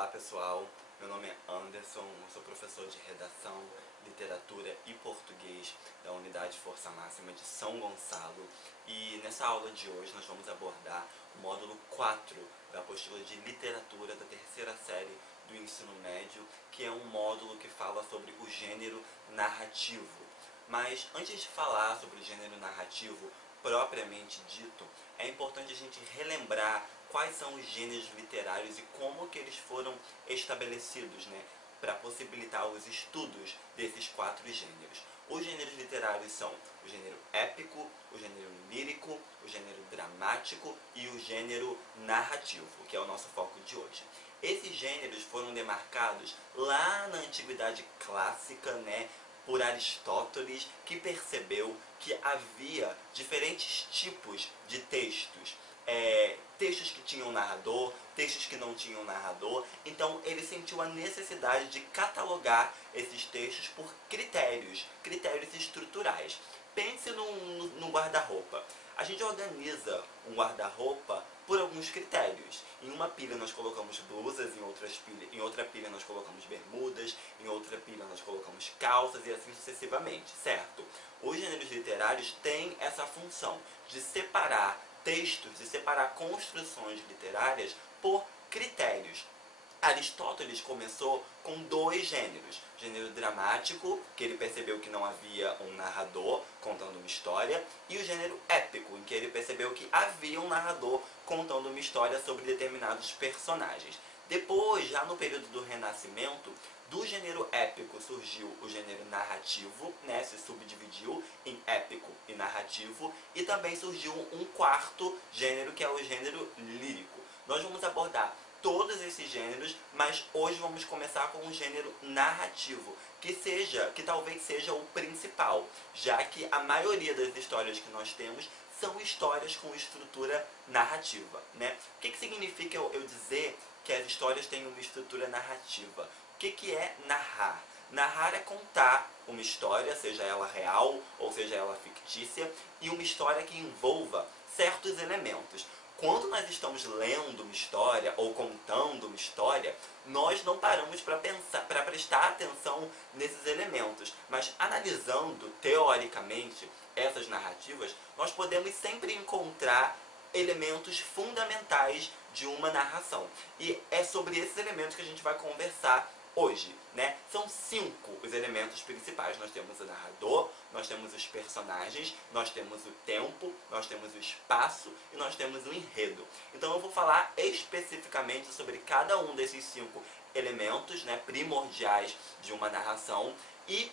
Olá pessoal, meu nome é Anderson, eu sou professor de redação, literatura e português da Unidade Força Máxima de São Gonçalo, e nessa aula de hoje nós vamos abordar o módulo 4 da apostila de literatura da terceira série do ensino médio, que é um módulo que fala sobre o gênero narrativo. Mas antes de falar sobre o gênero narrativo propriamente dito, é importante a gente relembrar quais são os gêneros literários e como que eles foram estabelecidos, para possibilitar os estudos desses 4 gêneros. Os gêneros literários são o gênero épico, o gênero lírico, o gênero dramático e o gênero narrativo, que é o nosso foco de hoje. Esses gêneros foram demarcados lá na Antiguidade Clássica, por Aristóteles, que percebeu que havia diferentes tipos de textos. Textos que tinham narrador, textos que não tinham narrador. Então ele sentiu a necessidade de catalogar esses textos por critérios estruturais. Pense num guarda-roupa. A gente organiza um guarda-roupa por alguns critérios. Em uma pilha nós colocamos blusas, em outra pilha nós colocamos bermudas, em outra pilha nós colocamos calças e assim sucessivamente, certo? Os gêneros literários têm essa função de separar textos e separar construções literárias por critérios. Aristóteles começou com 2 gêneros. O gênero dramático, que ele percebeu que não havia um narrador contando uma história, e o gênero épico, em que ele percebeu que havia um narrador contando uma história sobre determinados personagens. Depois, já no período do Renascimento, do gênero épico surgiu o gênero narrativo, se subdividiu em épico e narrativo, e também surgiu um 4º gênero, que é o gênero lírico. Nós vamos abordar todos esses gêneros, mas hoje vamos começar com o gênero narrativo, que talvez seja o principal, já que a maioria das histórias que nós temos são histórias com estrutura narrativa, O que significa eu dizer que as histórias têm uma estrutura narrativa? O que é narrar? Narrar é contar uma história, seja ela real ou seja ela fictícia, e uma história que envolva certos elementos. Quando nós estamos lendo uma história ou contando uma história, nós não paramos para prestar atenção nesses elementos. Mas analisando teoricamente essas narrativas, nós podemos sempre encontrar elementos fundamentais de uma narração. E é sobre esses elementos que a gente vai conversar hoje, São 5 os elementos principais. Nós temos o narrador, nós temos os personagens, nós temos o tempo, nós temos o espaço e nós temos o enredo. Então eu vou falar especificamente sobre cada um desses 5 elementos, primordiais de uma narração, e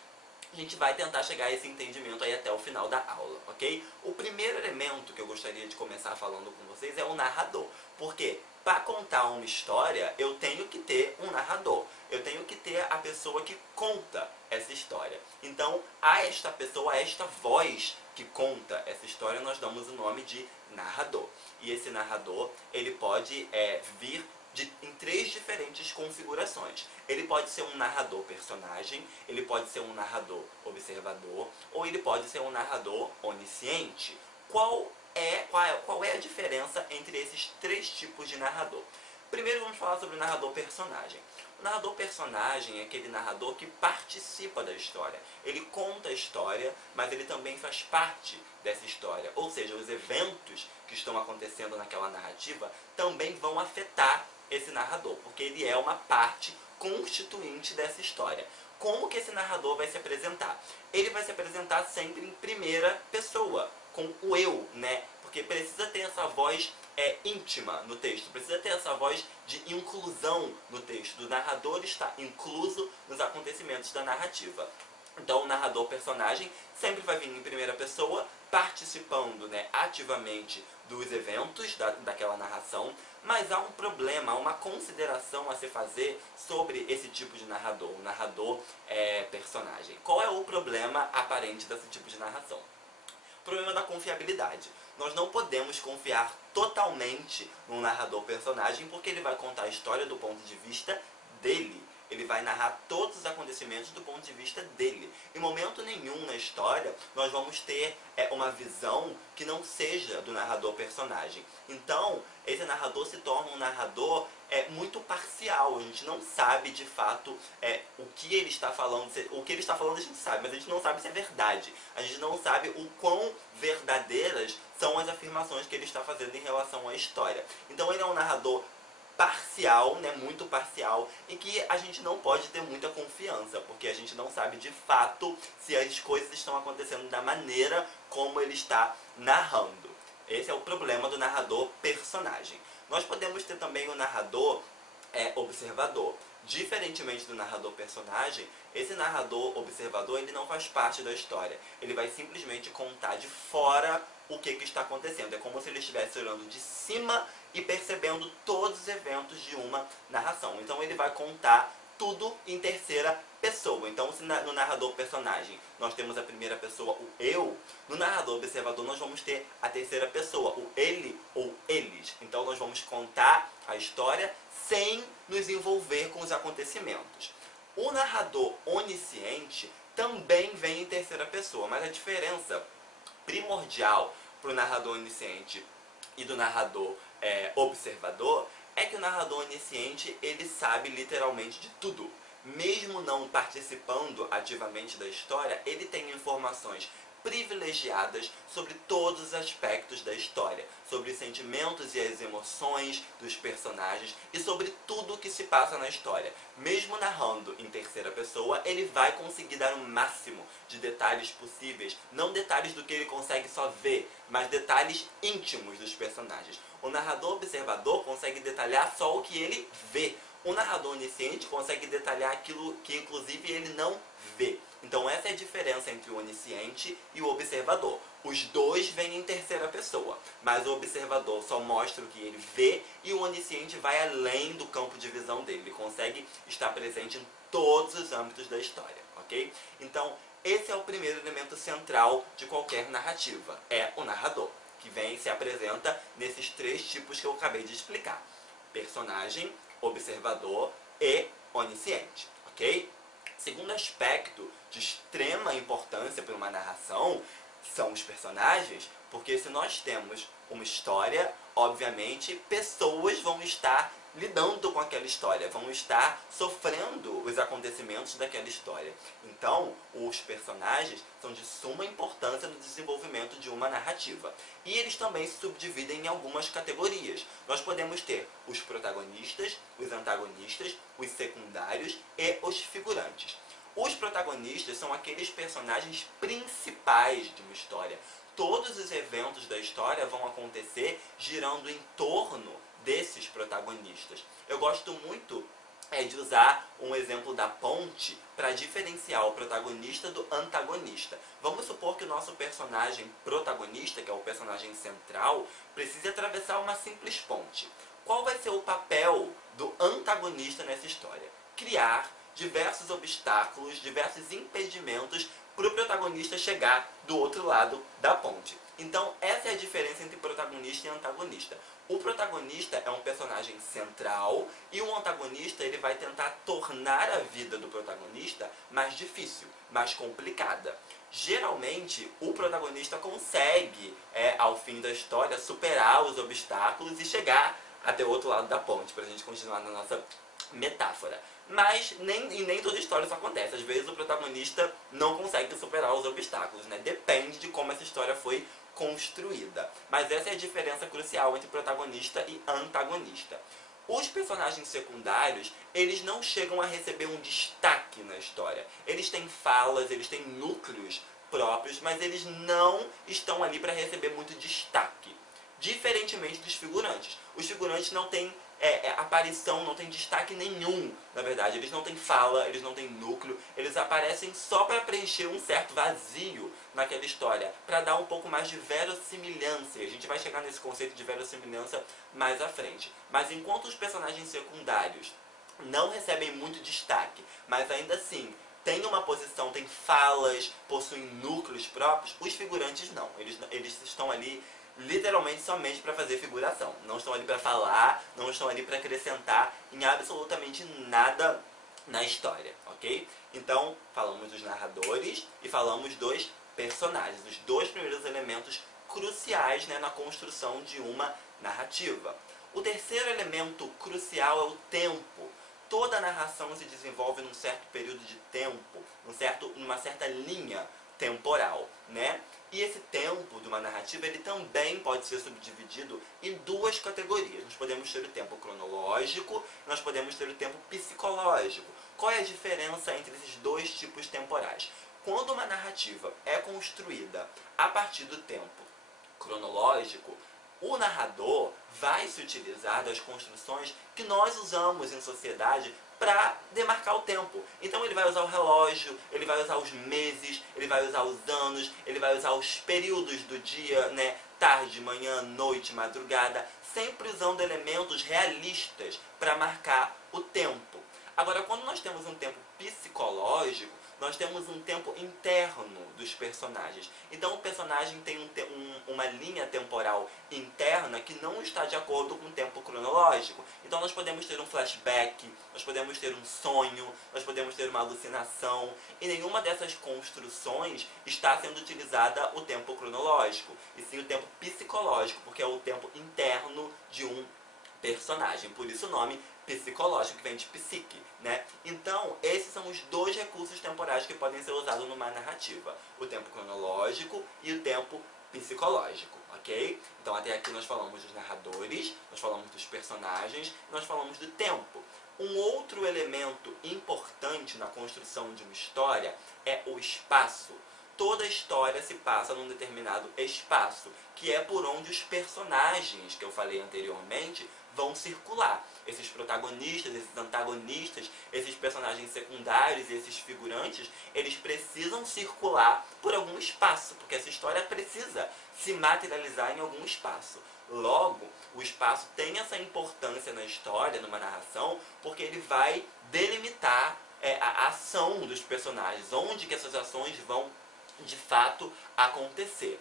a gente vai tentar chegar a esse entendimento aí até o final da aula, ok? O primeiro elemento que eu gostaria de começar falando com vocês é o narrador. Porque para contar uma história, eu tenho que ter um narrador. Eu tenho que ter a pessoa que conta essa história. Então, a esta pessoa, a esta voz que conta essa história, nós damos o nome de narrador. E esse narrador, ele pode vir em 3 diferentes configurações. Ele pode ser um narrador personagem, ele pode ser um narrador observador, ou ele pode ser um narrador onisciente. Qual é a diferença entre esses 3 tipos de narrador? Primeiro vamos falar sobre o narrador personagem. O narrador personagem é aquele narrador que participa da história. Ele conta a história, mas ele também faz parte dessa história. Ou seja, os eventos que estão acontecendo naquela narrativa também vão afetar esse narrador, porque ele é uma parte constituinte dessa história. Como que esse narrador vai se apresentar? Ele vai se apresentar sempre em primeira pessoa, com o eu, Porque precisa ter essa voz íntima no texto, precisa ter essa voz de inclusão no texto. O narrador está incluso nos acontecimentos da narrativa. Então o narrador personagem sempre vai vir em primeira pessoa, participando ativamente dos eventos daquela narração, mas há um problema, há uma consideração a se fazer sobre esse tipo de narrador, o narrador personagem. Qual é o problema aparente desse tipo de narração? O problema da confiabilidade. Nós não podemos confiar totalmente num narrador personagem, porque ele vai contar a história do ponto de vista dele. Ele vai narrar todos os acontecimentos do ponto de vista dele. Em momento nenhum na história, nós vamos ter uma visão que não seja do narrador personagem. Então, esse narrador se torna um narrador muito parcial. A gente não sabe de fato o que ele está falando. O que ele está falando a gente sabe, mas a gente não sabe se é verdade. A gente não sabe o quão verdadeiras são as afirmações que ele está fazendo em relação à história. Então ele é um narrador parcial, né, muito parcial, e que a gente não pode ter muita confiança, porque a gente não sabe de fato se as coisas estão acontecendo da maneira como ele está narrando. Esse é o problema do narrador personagem. Nós podemos ter também o narrador observador. Diferentemente do narrador personagem, esse narrador observador ele não faz parte da história. Ele vai simplesmente contar de fora o que está acontecendo. É como se ele estivesse olhando de cima e percebendo todos os eventos de uma narração. Então ele vai contar tudo em terceira pessoa. Então, se no narrador personagem nós temos a primeira pessoa, o eu, no narrador observador nós vamos ter a terceira pessoa, o ele ou eles. Então nós vamos contar a história sem nos envolver com os acontecimentos. O narrador onisciente também vem em terceira pessoa, mas a diferença primordial para o narrador onisciente e do narrador observador é que o narrador onisciente ele sabe literalmente de tudo. Mesmo não participando ativamente da história, ele tem informações privilegiadas sobre todos os aspectos da história, sobre os sentimentos e as emoções dos personagens e sobre tudo o que se passa na história. Mesmo narrando em terceira pessoa, ele vai conseguir dar o máximo de detalhes possíveis, não detalhes do que ele consegue só ver, mas detalhes íntimos dos personagens. O narrador observador consegue detalhar só o que ele vê. O narrador onisciente consegue detalhar aquilo que inclusive ele não vê. Então essa é a diferença entre o onisciente e o observador. Os dois vêm em terceira pessoa, mas o observador só mostra o que ele vê e o onisciente vai além do campo de visão dele. Ele consegue estar presente em todos os âmbitos da história, ok? Então esse é o primeiro elemento central de qualquer narrativa, é o narrador, que vem e se apresenta nesses três tipos que eu acabei de explicar: personagem, observador e onisciente, ok? Segundo aspecto de extrema importância para uma narração são os personagens, porque se nós temos uma história, obviamente pessoas vão estar lidando com aquela história, vão estar sofrendo os acontecimentos daquela história. Então, os personagens são de suma importância no desenvolvimento de uma narrativa. E eles também se subdividem em algumas categorias. Nós podemos ter os protagonistas, os antagonistas, os secundários e os figurantes. Os protagonistas são aqueles personagens principais de uma história. Todos os eventos da história vão acontecer girando em torno desses protagonistas. Eu gosto muito de usar um exemplo da ponte para diferenciar o protagonista do antagonista. Vamos supor que o nosso personagem protagonista, que é o personagem central, precise atravessar uma simples ponte. Qual vai ser o papel do antagonista nessa história? Criar diversos obstáculos, diversos impedimentos para o protagonista chegar do outro lado da ponte. Então, essa é a diferença entre protagonista e antagonista. O protagonista é um personagem central e o antagonista ele vai tentar tornar a vida do protagonista mais difícil, mais complicada. Geralmente, o protagonista consegue, ao fim da história, superar os obstáculos e chegar até o outro lado da ponte, para a gente continuar na nossa metáfora. Mas nem toda história isso acontece. Às vezes o protagonista não consegue superar os obstáculos, né? Depende de como essa história foi construída. Mas essa é a diferença crucial entre protagonista e antagonista. Os personagens secundários, eles não chegam a receber um destaque na história. Eles têm falas, eles têm núcleos próprios, mas eles não estão ali para receber muito destaque. Diferentemente dos figurantes. Os figurantes não têm aparição, não tem destaque nenhum, na verdade. Eles não têm fala, eles não têm núcleo, eles aparecem só para preencher um certo vazio naquela história, para dar um pouco mais de verossimilhança. A gente vai chegar nesse conceito de verossimilhança mais à frente. Mas enquanto os personagens secundários não recebem muito destaque, mas ainda assim têm uma posição, têm falas, possuem núcleos próprios, os figurantes não. Eles estão ali literalmente somente para fazer figuração. Não estão ali para falar, não estão ali para acrescentar em absolutamente nada na história, ok? Então, falamos dos narradores e falamos dos personagens, os dois primeiros elementos cruciais, né, na construção de uma narrativa. O terceiro elemento crucial é o tempo. Toda a narração se desenvolve num certo período de tempo, numa certa linha temporal, né? E esse tempo de uma narrativa, ele também pode ser subdividido em duas categorias. Nós podemos ter o tempo cronológico, nós podemos ter o tempo psicológico. Qual é a diferença entre esses dois tipos temporais? Quando uma narrativa é construída a partir do tempo cronológico, o narrador vai se utilizar das construções que nós usamos em sociedade para demarcar o tempo. Então ele vai usar o relógio, ele vai usar os meses, ele vai usar os anos, ele vai usar os períodos do dia, né? Tarde, manhã, noite, madrugada, sempre usando elementos realistas para marcar o tempo. Agora, quando nós temos um tempo psicológico, nós temos um tempo interno dos personagens. Então o personagem tem uma linha temporal interna que não está de acordo com o tempo cronológico. Então nós podemos ter um flashback, nós podemos ter um sonho, nós podemos ter uma alucinação. E nenhuma dessas construções está sendo utilizada o tempo cronológico, e sim o tempo psicológico, porque é o tempo interno de um personagem. Por isso o nome psicológico, que vem de psique, né? Então, esses são os dois recursos temporais que podem ser usados numa narrativa. O tempo cronológico e o tempo psicológico, ok? Então, até aqui nós falamos dos narradores, nós falamos dos personagens, nós falamos do tempo. Um outro elemento importante na construção de uma história é o espaço. Toda história se passa num determinado espaço, que é por onde os personagens, que eu falei anteriormente, vão circular. Esses protagonistas, esses antagonistas, esses personagens secundários e esses figurantes, eles precisam circular por algum espaço, porque essa história precisa se materializar em algum espaço. Logo, o espaço tem essa importância na história, numa narração, porque ele vai delimitar a ação dos personagens, onde que essas ações vão de fato acontecer.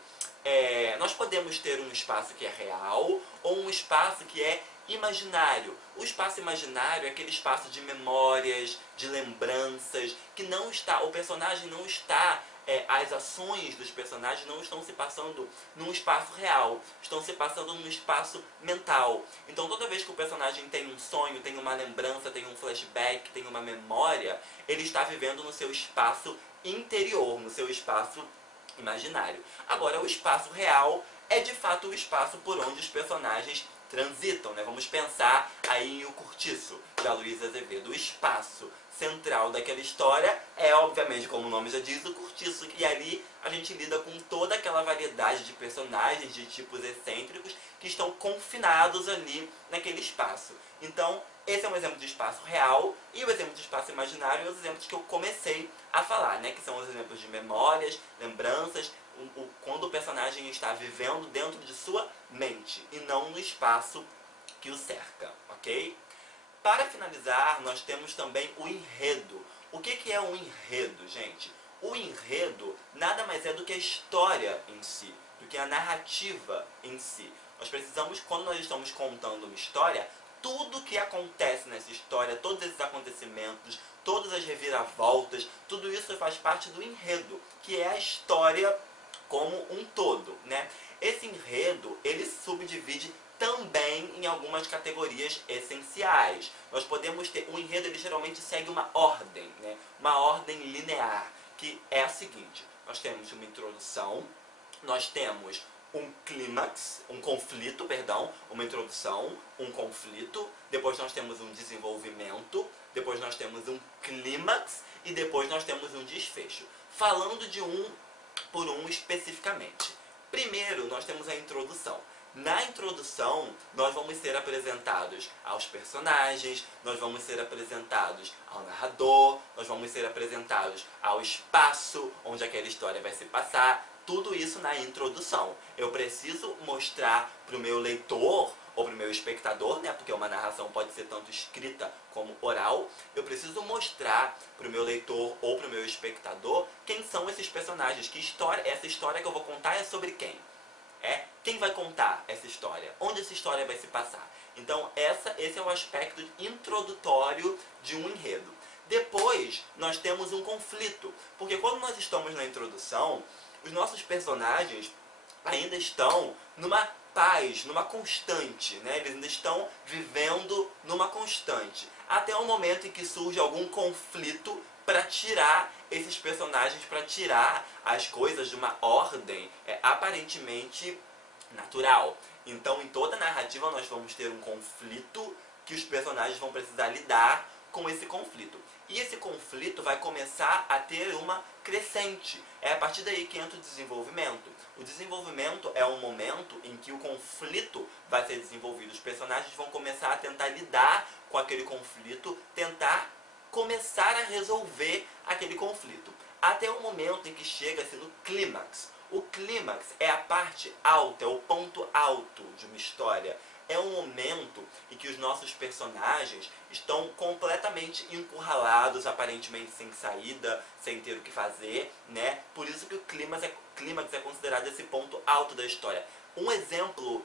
Nós podemos ter um espaço que é real ou um espaço que é imaginário. O espaço imaginário é aquele espaço de memórias, de lembranças, que não está, o personagem não está, as ações dos personagens não estão se passando num espaço real, estão se passando num espaço mental. Então toda vez que o personagem tem um sonho, tem uma lembrança, tem um flashback, tem uma memória, ele está vivendo no seu espaço interior, no seu espaço imaginário. Agora, o espaço real é de fato o espaço por onde os personagens transitam, né? Vamos pensar aí em O Cortiço, da Luísa Azevedo. O espaço central daquela história é, obviamente, como o nome já diz, o cortiço. E ali a gente lida com toda aquela variedade de personagens, de tipos excêntricos, que estão confinados ali naquele espaço. Então, esse é um exemplo de espaço real, e o exemplo de espaço imaginário é os exemplos que eu comecei a falar, né? Que são os exemplos de memórias, lembranças, quando o personagem está vivendo dentro de sua mente, e não no espaço que o cerca, ok? Para finalizar, nós temos também o enredo. O que é um enredo, gente? O enredo nada mais é do que a história em si, do que a narrativa em si. Nós precisamos, quando nós estamos contando uma história, tudo que acontece nessa história, todos esses acontecimentos, todas as reviravoltas, tudo isso faz parte do enredo, que é a história como um todo, né? Esse enredo, ele subdivide também em algumas categorias essenciais. Nós podemos ter, o enredo ele geralmente segue uma ordem, né? Uma ordem linear, que é a seguinte: nós temos uma introdução, nós temos um clímax, um conflito, perdão, uma introdução, um conflito, depois nós temos um desenvolvimento, depois nós temos um clímax e depois nós temos um desfecho. Falando de um por um especificamente. Primeiro, nós temos a introdução. Na introdução, nós vamos ser apresentados aos personagens, nós vamos ser apresentados ao narrador, nós vamos ser apresentados ao espaço onde aquela história vai se passar. Tudo isso na introdução. Eu preciso mostrar para o meu leitor ou para o meu espectador, né? Porque uma narração pode ser tanto escrita como oral. Eu preciso mostrar para o meu leitor ou para o meu espectador quem são esses personagens, essa história que eu vou contar é sobre quem. Quem vai contar essa história? Onde essa história vai se passar? Então, esse é o aspecto introdutório de um enredo. Depois, nós temos um conflito. Porque quando nós estamos na introdução, os nossos personagens ainda estão numa paz, numa constante, né? Eles ainda estão vivendo numa constante. Até o momento em que surge algum conflito para tirar esses personagens, para tirar as coisas de uma ordem aparentemente natural. Então, em toda a narrativa, nós vamos ter um conflito que os personagens vão precisar lidar com esse conflito. E esse conflito vai começar a ter uma crescente. É a partir daí que entra o desenvolvimento. O desenvolvimento é um momento em que o conflito vai ser desenvolvido. Os personagens vão começar a tentar lidar com aquele conflito, tentar começar a resolver aquele conflito. Até o momento em que chega-se no clímax. O clímax é a parte alta, é o ponto alto de uma história. É um momento em que os nossos personagens estão completamente encurralados, aparentemente sem saída, sem ter o que fazer, né? Por isso que o clímax é considerado esse ponto alto da história. Um exemplo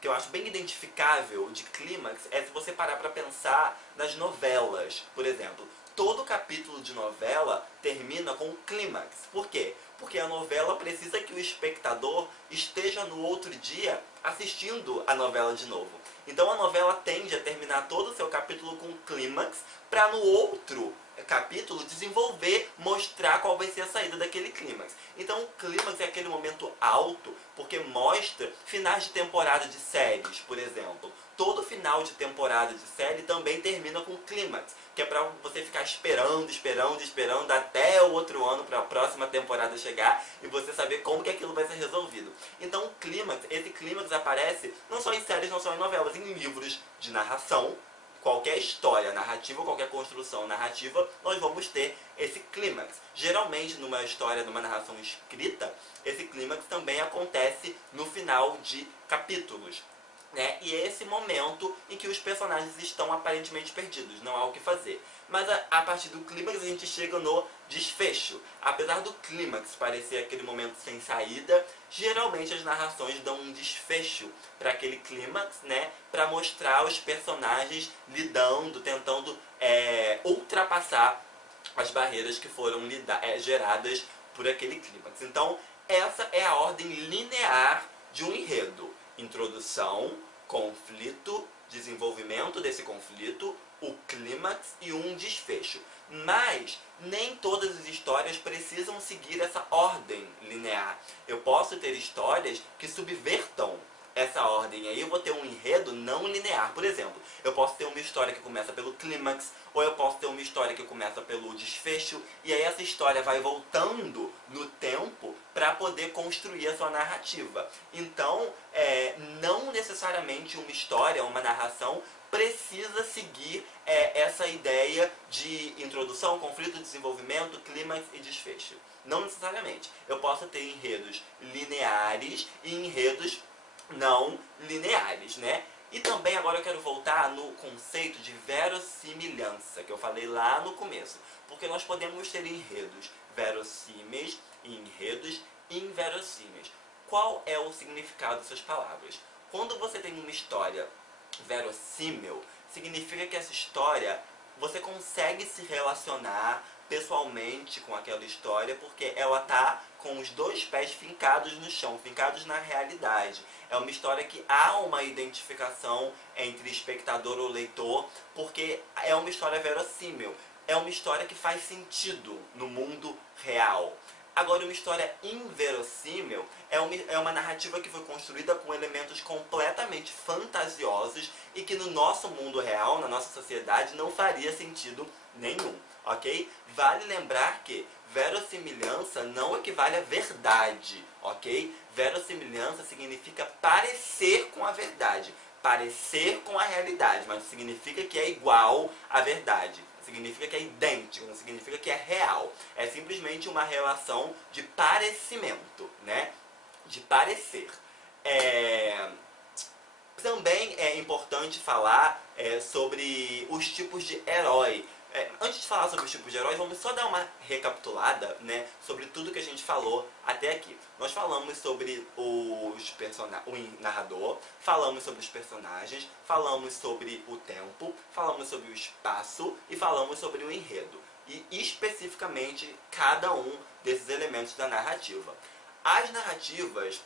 que eu acho bem identificável de clímax é se você parar para pensar nas novelas, por exemplo. Todo capítulo de novela termina com um clímax. Por quê? Porque a novela precisa que o espectador esteja no outro dia assistindo a novela de novo. Então a novela tende a terminar todo o seu capítulo com um clímax para no outro capítulo desenvolver, mostrar qual vai ser a saída daquele clímax. Então o clímax é aquele momento alto porque mostra finais de temporada de séries, por exemplo. Todo final de temporada de série também termina com clímax, que é pra você ficar esperando até o outro ano para a próxima temporada chegar e você saber como que aquilo vai ser resolvido. Então o clímax, esse clímax aparece não só em séries, não só em novelas, em livros de narração. Qualquer história narrativa, qualquer construção narrativa, nós vamos ter esse clímax. Geralmente, numa história, numa narração escrita, esse clímax também acontece no final de capítulos. Né? E é esse momento em que os personagens estão aparentemente perdidos, não há o que fazer. Mas a partir do clímax a gente chega no desfecho. Apesar do clímax parecer aquele momento sem saída, geralmente as narrações dão um desfecho para aquele clímax, né? Para mostrar os personagens lidando, tentando ultrapassar as barreiras que foram geradas por aquele clímax. Então, essa é a ordem linear de um enredo. Introdução, conflito, desenvolvimento desse conflito, o clímax e um desfecho. Mas nem todas as histórias precisam seguir essa ordem linear. Eu posso ter histórias que subvertam essa ordem. Aí eu vou ter um enredo não linear. Por exemplo, eu posso ter uma história que começa pelo clímax, ou eu posso ter uma história que começa pelo desfecho, e aí essa história vai voltando no tempo para poder construir a sua narrativa. Então, não necessariamente uma história, uma narração, precisa seguir essa ideia de introdução, conflito, desenvolvimento, clímax e desfecho. Não necessariamente. Eu posso ter enredos lineares e enredos não lineares, né? E também agora eu quero voltar no conceito de verossimilhança, que eu falei lá no começo. Porque nós podemos ter enredos verossímeis e enredos inverossímeis. Qual é o significado dessas palavras? Quando você tem uma história verossímil, significa que essa história você consegue se relacionar pessoalmente com aquela história porque ela está com os dois pés fincados no chão, fincados na realidade. É uma história que há uma identificação entre espectador ou leitor, porque é uma história verossímil. É uma história que faz sentido no mundo real. Agora, uma história inverossímil é uma narrativa que foi construída com elementos completamente fantasiosos e que no nosso mundo real, na nossa sociedade, não faria sentido nenhum, ok? Vale lembrar que verossimilhança não equivale a verdade, ok? Verossimilhança significa parecer com a verdade, parecer com a realidade, mas não significa que é igual à verdade. Significa que é idêntico, não significa que é real. É simplesmente uma relação de parecimento, né? De parecer. Também é importante falar sobre os tipos de herói. Antes de falar sobre os tipos de heróis, vamos só dar uma recapitulada, né, sobre tudo que a gente falou até aqui. Nós falamos sobre o narrador, falamos sobre os personagens, falamos sobre o tempo, falamos sobre o espaço e falamos sobre o enredo. E especificamente cada um desses elementos da narrativa. As narrativas,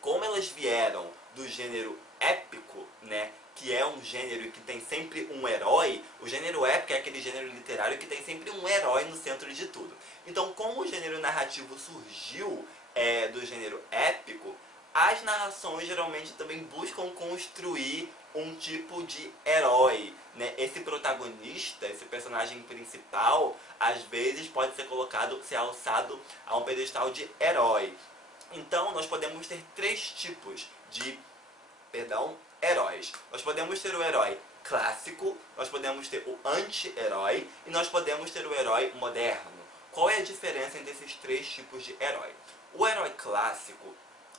como elas vieram do gênero épico, né, que é um gênero que tem sempre um herói, o gênero épico é aquele gênero literário que tem sempre um herói no centro de tudo. Então, como o gênero narrativo surgiu do gênero épico, as narrações geralmente também buscam construir um tipo de herói, né? Esse protagonista, esse personagem principal, às vezes pode ser colocado, ser alçado a um pedestal de herói. Então, nós podemos ter três tipos de, heróis. Nós podemos ter o herói clássico, nós podemos ter o anti-herói e nós podemos ter o herói moderno. Qual é a diferença entre esses três tipos de herói? O herói clássico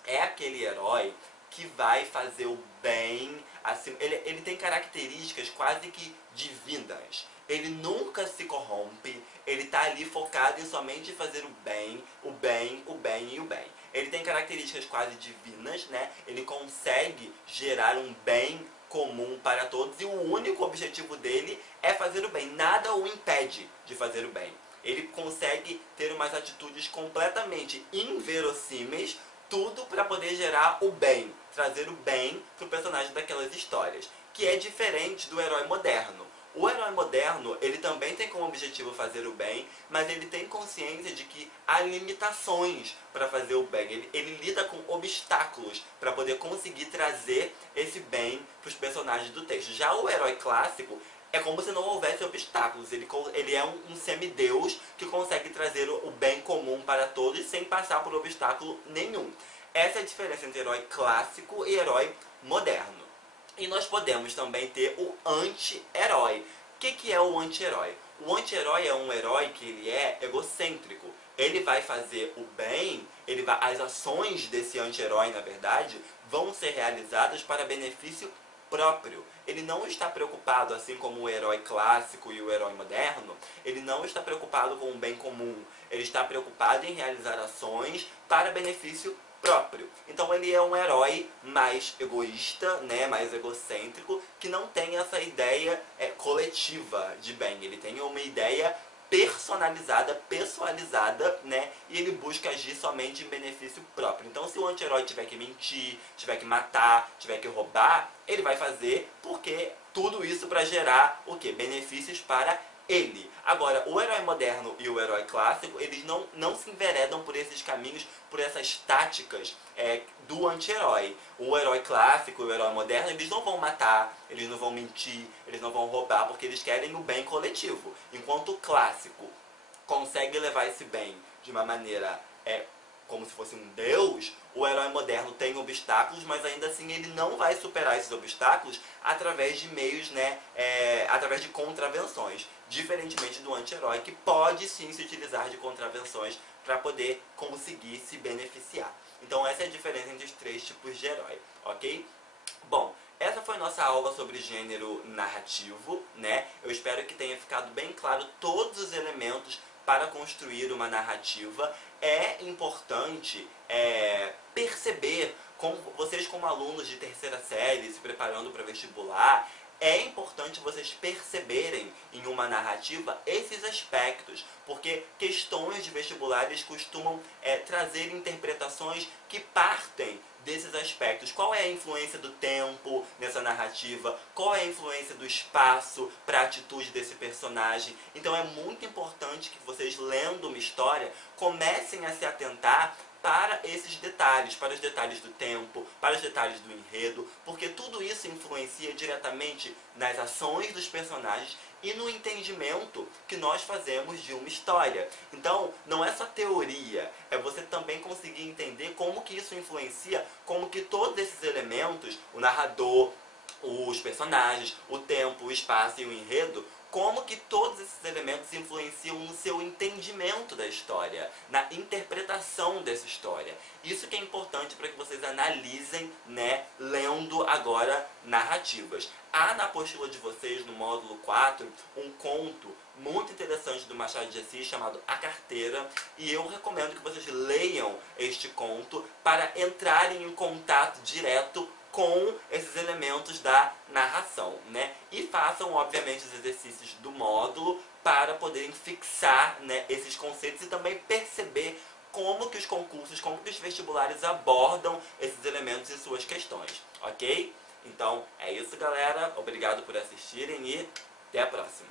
é aquele herói que vai fazer o bem, assim, ele tem características quase que divinas. Ele nunca se corrompe, ele está ali focado em somente fazer o bem, o bem, o bem e o bem. Ele tem características quase divinas, né? Ele consegue gerar um bem comum para todos e o único objetivo dele é fazer o bem. Nada o impede de fazer o bem. Ele consegue ter umas atitudes completamente inverossímeis, tudo para poder gerar o bem, trazer o bem para o personagem daquelas histórias, que é diferente do herói moderno. O herói moderno, ele também tem como objetivo fazer o bem, mas ele tem consciência de que há limitações para fazer o bem. Ele lida com obstáculos para poder conseguir trazer esse bem para os personagens do texto. Já o herói clássico é como se não houvesse obstáculos. Ele é um semideus que consegue trazer o bem comum para todos sem passar por obstáculo nenhum. Essa é a diferença entre herói clássico e herói moderno. E nós podemos também ter o anti-herói. O que é o anti-herói? O anti-herói é um herói que ele é egocêntrico. Ele vai fazer o bem, as ações desse anti-herói, na verdade, vão ser realizadas para benefício próprio. Ele não está preocupado, assim como o herói clássico e o herói moderno, ele não está preocupado com o bem comum. Ele está preocupado em realizar ações para benefício próprio. Então ele é um herói mais egoísta, né, mais egocêntrico, que não tem essa ideia coletiva de bem. Ele tem uma ideia personalizada, pessoalizada, né, e ele busca agir somente em benefício próprio. Então, se o anti-herói tiver que mentir, tiver que matar, tiver que roubar, ele vai fazer porque tudo isso para gerar o quê? Benefícios para ele. Agora, o herói moderno e o herói clássico, eles não se enveredam por esses caminhos, por essas táticas do anti-herói. O herói clássico e o herói moderno, eles não vão matar, eles não vão mentir, eles não vão roubar, porque eles querem o bem coletivo. Enquanto o clássico consegue levar esse bem de uma maneira como se fosse um deus, o herói moderno tem obstáculos, mas ainda assim ele não vai superar esses obstáculos através de meios, né, através de contravenções. Diferentemente do anti-herói, que pode sim se utilizar de contravenções para poder conseguir se beneficiar. Então essa é a diferença entre os três tipos de herói, ok? Bom, essa foi nossa aula sobre gênero narrativo, né? Eu espero que tenha ficado bem claro todos os elementos para construir uma narrativa. É importante perceber, vocês como alunos de terceira série, se preparando para vestibular, é importante vocês perceberem em uma narrativa esses aspectos, porque questões de vestibulares costumam trazer interpretações que partem desses aspectos. Qual é a influência do tempo nessa narrativa? Qual é a influência do espaço para a atitude desse personagem? Então é muito importante que vocês, lendo uma história, comecem a se atentar para esses detalhes, para os detalhes do tempo, para os detalhes do enredo, porque tudo isso influencia diretamente nas ações dos personagens e no entendimento que nós fazemos de uma história. Então, não é só teoria, é você também conseguir entender como que isso influencia, como que todos esses elementos, o narrador, os personagens, o tempo, o espaço e o enredo, como que todos esses elementos influenciam no seu entendimento da história, na interpretação dessa história. Isso que é importante para que vocês analisem, né, lendo agora narrativas. Há na apostila de vocês, no módulo 4, um conto muito interessante do Machado de Assis chamado A Carteira, e eu recomendo que vocês leiam este conto para entrarem em contato direto com esses elementos da narração, né? E façam, obviamente, os exercícios do módulo para poderem fixar, né, esses conceitos e também perceber como que os concursos, como que os vestibulares abordam esses elementos em suas questões, ok? Então, é isso, galera. Obrigado por assistirem e até a próxima.